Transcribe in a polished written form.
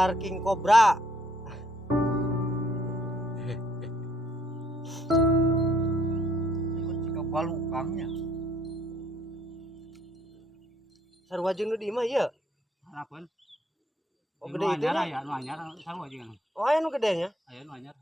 ular king cobra. Ikut jika balukangnya. Sarua jeung nu di imah ieu. Harapan. Oh gede itu nya. Ya, nu anyar sarua jeung. Oh aya nu gedenya. Aya nu anyar.